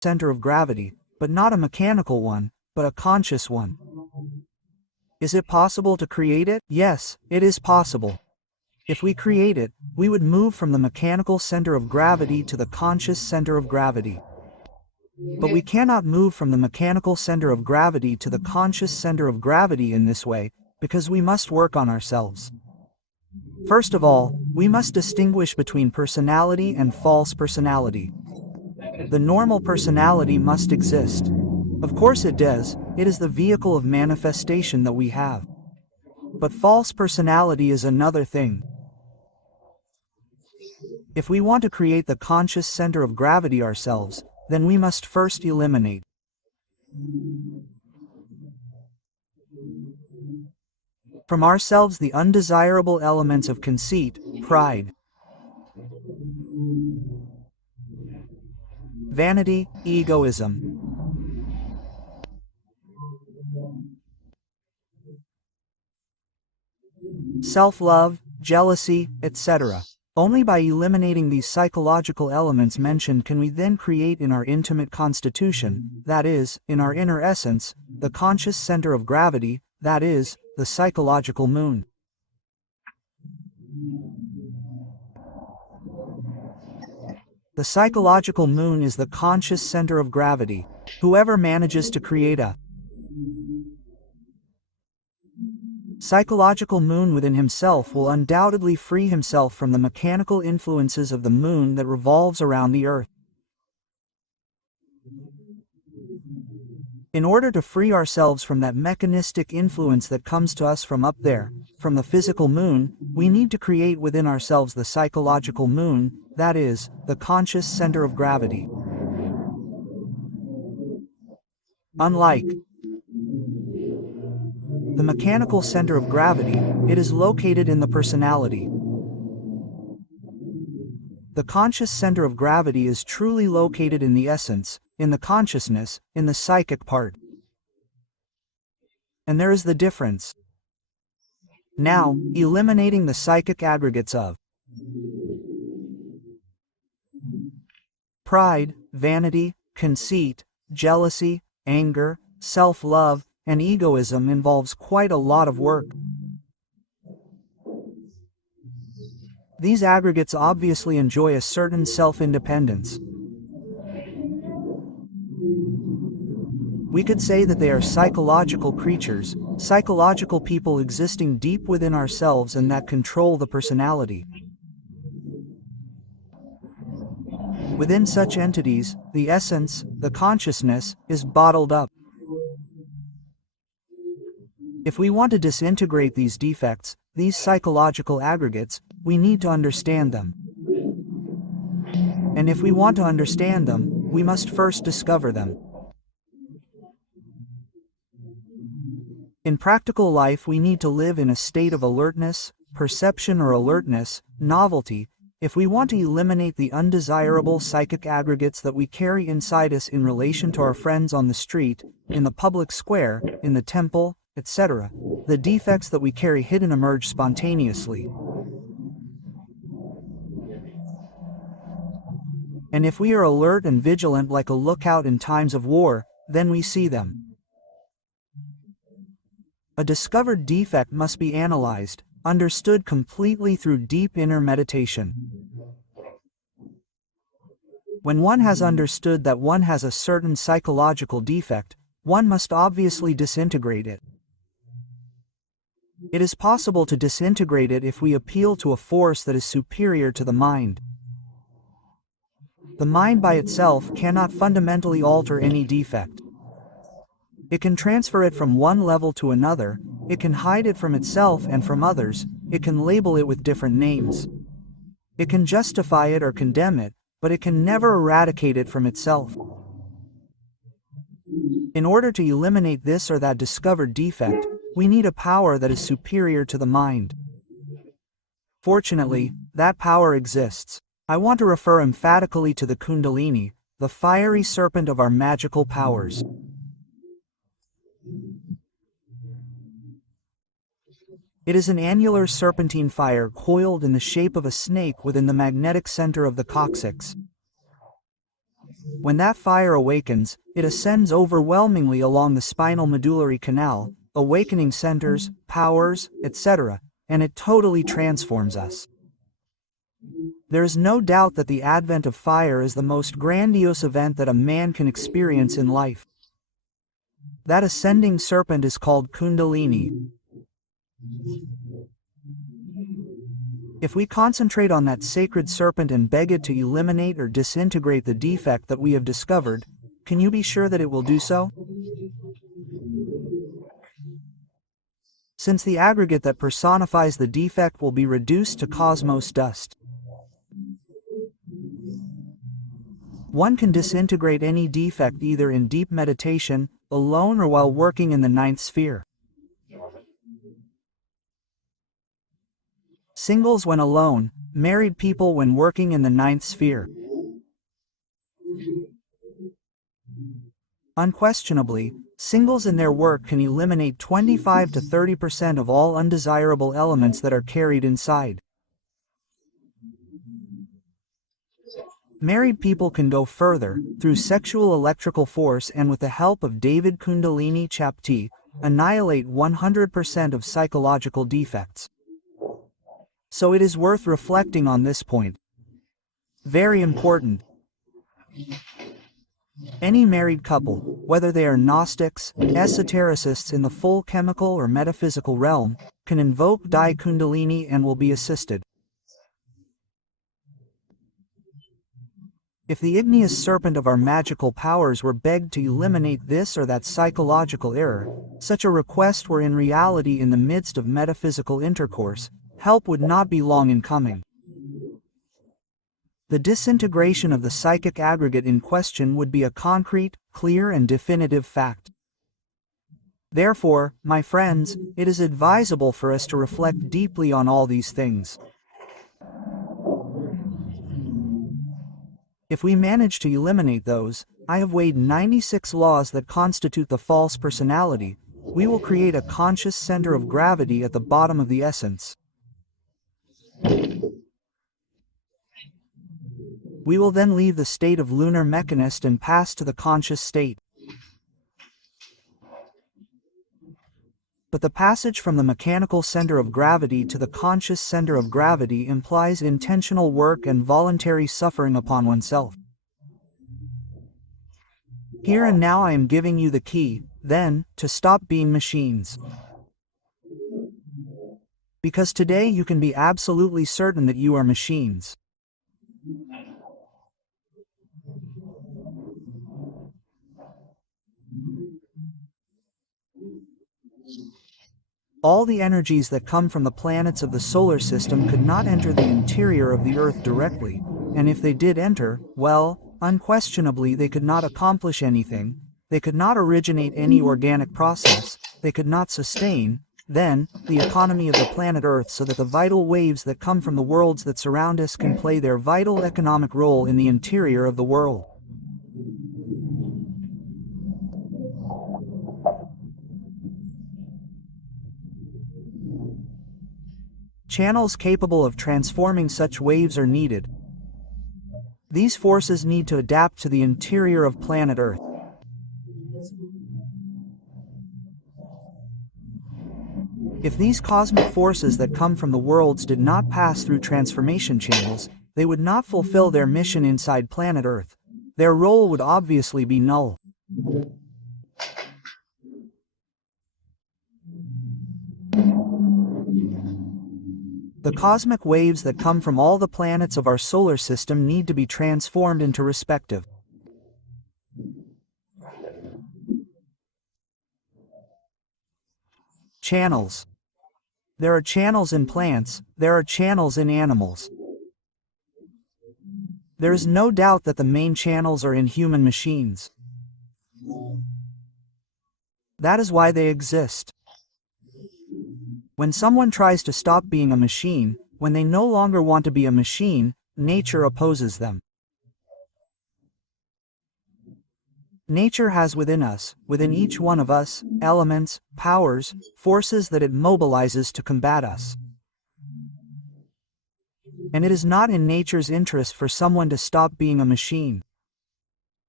center of gravity, but not a mechanical one, but a conscious one. Is it possible to create it? Yes, it is possible. If we create it, we would move from the mechanical center of gravity to the conscious center of gravity. But we cannot move from the mechanical center of gravity to the conscious center of gravity in this way, because we must work on ourselves. First of all, we must distinguish between personality and false personality. The normal personality must exist. Of course it does, it is the vehicle of manifestation that we have. But false personality is another thing. If we want to create the conscious center of gravity ourselves, then we must first eliminate from ourselves the undesirable elements of conceit, pride, vanity, egoism, self-love, jealousy, etc. Only by eliminating these psychological elements mentioned can we then create in our intimate constitution, that is, in our inner essence, the conscious center of gravity, that is, the psychological moon. The psychological moon is the conscious center of gravity. Whoever manages to create a psychological moon within himself will undoubtedly free himself from the mechanical influences of the moon that revolves around the earth. In order to free ourselves from that mechanistic influence that comes to us from up there, from the physical moon, we need to create within ourselves the psychological moon, that is, the conscious center of gravity. Unlike the mechanical center of gravity, it is located in the personality. The conscious center of gravity is truly located in the essence, in the consciousness, in the psychic part. And there is the difference. Now, eliminating the psychic aggregates of pride, vanity, conceit, jealousy, anger, self-love, and egoism involves quite a lot of work. These aggregates obviously enjoy a certain self-independence. We could say that they are psychological creatures, psychological people existing deep within ourselves and that control the personality. Within such entities, the essence, the consciousness, is bottled up. If we want to disintegrate these defects, these psychological aggregates, we need to understand them. And if we want to understand them, we must first discover them. In practical life, we need to live in a state of alertness, perception or alertness, novelty, if we want to eliminate the undesirable psychic aggregates that we carry inside us in relation to our friends on the street, in the public square, in the temple, etc. The defects that we carry hidden emerge spontaneously. And if we are alert and vigilant like a lookout in times of war, then we see them. A discovered defect must be analyzed, understood completely through deep inner meditation. When one has understood that one has a certain psychological defect, one must obviously disintegrate it. It is possible to disintegrate it if we appeal to a force that is superior to the mind. The mind by itself cannot fundamentally alter any defect. It can transfer it from one level to another, it can hide it from itself and from others, it can label it with different names. It can justify it or condemn it, but it can never eradicate it from itself. In order to eliminate this or that discovered defect, we need a power that is superior to the mind. Fortunately, that power exists. I want to refer emphatically to the Kundalini, the fiery serpent of our magical powers. It is an annular serpentine fire coiled in the shape of a snake within the magnetic center of the coccyx. When that fire awakens, it ascends overwhelmingly along the spinal medullary canal, awakening centers, powers, etc., and it totally transforms us. There is no doubt that the advent of fire is the most grandiose event that a man can experience in life. That ascending serpent is called Kundalini. If we concentrate on that sacred serpent and beg it to eliminate or disintegrate the defect that we have discovered, can you be sure that it will do so? Since the aggregate that personifies the defect will be reduced to cosmos dust. One can disintegrate any defect either in deep meditation, alone, or while working in the ninth sphere. Singles when alone, married people when working in the ninth sphere. Unquestionably, singles in their work can eliminate 25 to 30% of all undesirable elements that are carried inside. Married people can go further, through sexual electrical force and with the help of David Kundalini Chapti, annihilate 100% of psychological defects. So it is worth reflecting on this point. Very important. Any married couple, whether they are Gnostics, esotericists in the full chemical or metaphysical realm, can invoke Dai Kundalini and will be assisted. If the igneous serpent of our magical powers were begged to eliminate this or that psychological error, such a request were in reality in the midst of metaphysical intercourse, help would not be long in coming. The disintegration of the psychic aggregate in question would be a concrete, clear and definitive fact. Therefore, my friends, it is advisable for us to reflect deeply on all these things. If we manage to eliminate those, I have weighed 96 laws that constitute the false personality, we will create a conscious center of gravity at the bottom of the essence. We will then leave the state of lunar mechanist and pass to the conscious state. But the passage from the mechanical center of gravity to the conscious center of gravity implies intentional work and voluntary suffering upon oneself. Here and now I am giving you the key, then, to stop being machines. Because today you can be absolutely certain that you are machines. All the energies that come from the planets of the solar system could not enter the interior of the Earth directly, and if they did enter, well, unquestionably they could not accomplish anything, they could not originate any organic process, they could not sustain, then, the economy of the planet Earth so that the vital waves that come from the worlds that surround us can play their vital economic role in the interior of the world. Channels capable of transforming such waves are needed. These forces need to adapt to the interior of planet Earth. If these cosmic forces that come from the worlds did not pass through transformation channels, they would not fulfill their mission inside planet Earth. Their role would obviously be null. The cosmic waves that come from all the planets of our solar system need to be transformed into respective channels. There are channels in plants, there are channels in animals. There is no doubt that the main channels are in human machines. That is why they exist. When someone tries to stop being a machine, when they no longer want to be a machine, nature opposes them. Nature has within us, within each one of us, elements, powers, forces that it mobilizes to combat us. And it is not in nature's interest for someone to stop being a machine.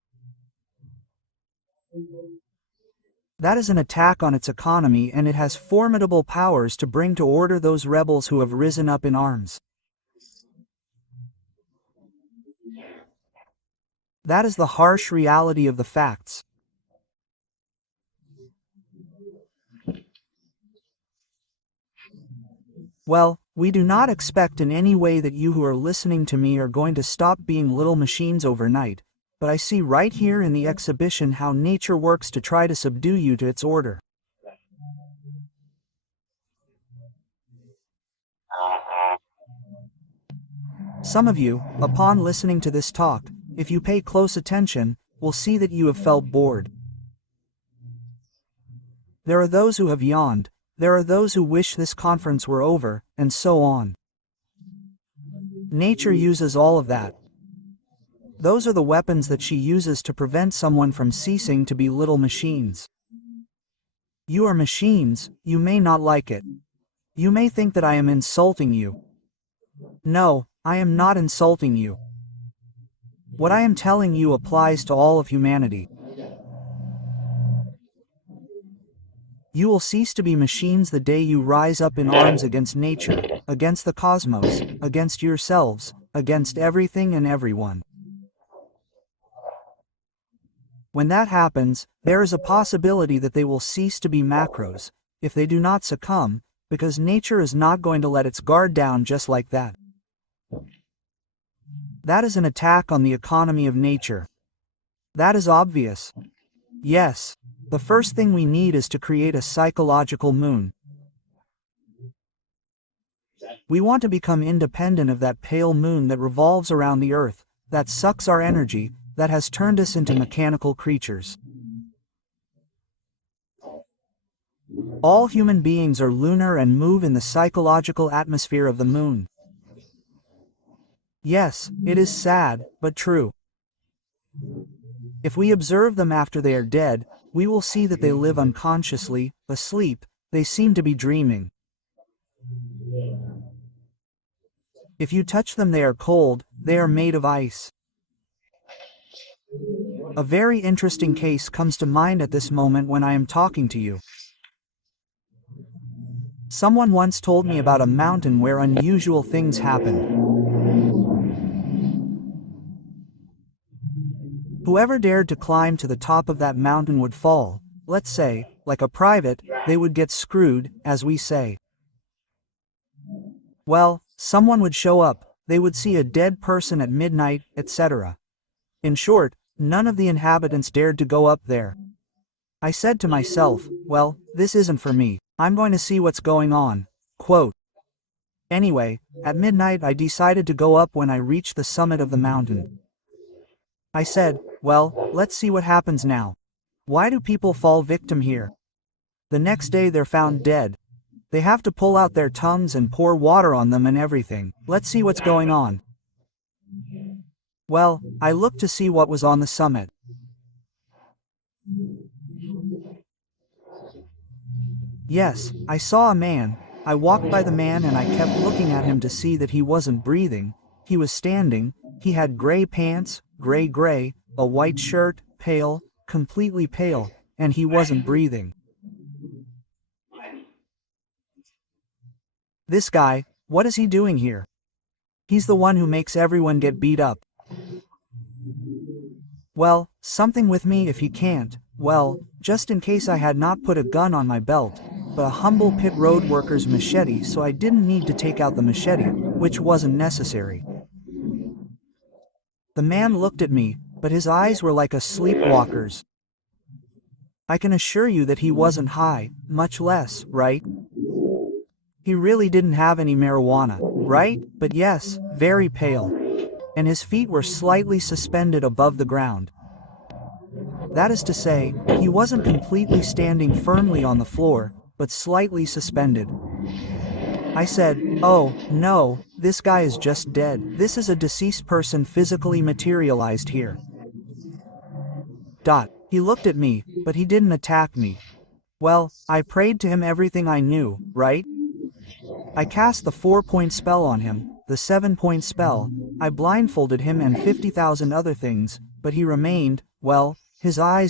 That is an attack on its economy, and it has formidable powers to bring to order those rebels who have risen up in arms. That is the harsh reality of the facts. Well, we do not expect in any way that you who are listening to me are going to stop being little machines overnight, but I see right here in the exhibition how nature works to try to subdue you to its order. Some of you, upon listening to this talk, if you pay close attention, will see that you have felt bored. There are those who have yawned, there are those who wish this conference were over, and so on. Nature uses all of that. Those are the weapons that she uses to prevent someone from ceasing to be little machines. You are machines, you may not like it. You may think that I am insulting you. No, I am not insulting you. What I am telling you applies to all of humanity. You will cease to be machines the day you rise up in arms against nature, against the cosmos, against yourselves, against everything and everyone. When that happens, there is a possibility that they will cease to be macros, if they do not succumb, because nature is not going to let its guard down just like that. That is an attack on the economy of nature. That is obvious. Yes, the first thing we need is to create a psychological moon. We want to become independent of that pale moon that revolves around the earth, that sucks our energy, that has turned us into mechanical creatures. All human beings are lunar and move in the psychological atmosphere of the moon. Yes, it is sad, but true. If we observe them after they are dead, we will see that they live unconsciously, asleep, they seem to be dreaming. If you touch them they are cold, they are made of ice. A very interesting case comes to mind at this moment when I am talking to you. Someone once told me about a mountain where unusual things happened. Whoever dared to climb to the top of that mountain would fall, let's say, like a private, they would get screwed, as we say. Well, someone would show up, they would see a dead person at midnight, etc. In short, none of the inhabitants dared to go up there. I said to myself, well, this isn't for me, I'm going to see what's going on. Quote. Anyway, at midnight I decided to go up. When I reached the summit of the mountain, I said, well, let's see what happens now. Why do people fall victim here? The next day they're found dead. They have to pull out their tongues and pour water on them and everything. Let's see what's going on. Well, I looked to see what was on the summit. Yes, I saw a man. I walked by the man and I kept looking at him to see that he wasn't breathing. He was standing, he had gray pants, gray, a white shirt, pale, completely pale, and he wasn't breathing. This guy, what is he doing here? He's the one who makes everyone get beat up. Well, something with me if he can't, well, just in case I had not put a gun on my belt, but a humble pit road worker's machete, so I didn't need to take out the machete, which wasn't necessary. The man looked at me, but his eyes were like a sleepwalker's. I can assure you that he wasn't high, much less, right? He really didn't have any marijuana, right? But yes, very pale. And his feet were slightly suspended above the ground. That is to say, he wasn't completely standing firmly on the floor, but slightly suspended. I said, oh, no, this guy is just dead. This is a deceased person physically materialized here. He looked at me, but he didn't attack me. Well, I prayed to him everything I knew, right? I cast the 4-point spell on him, the 7-point spell, I blindfolded him and 50,000 other things, but he remained, well, his eyes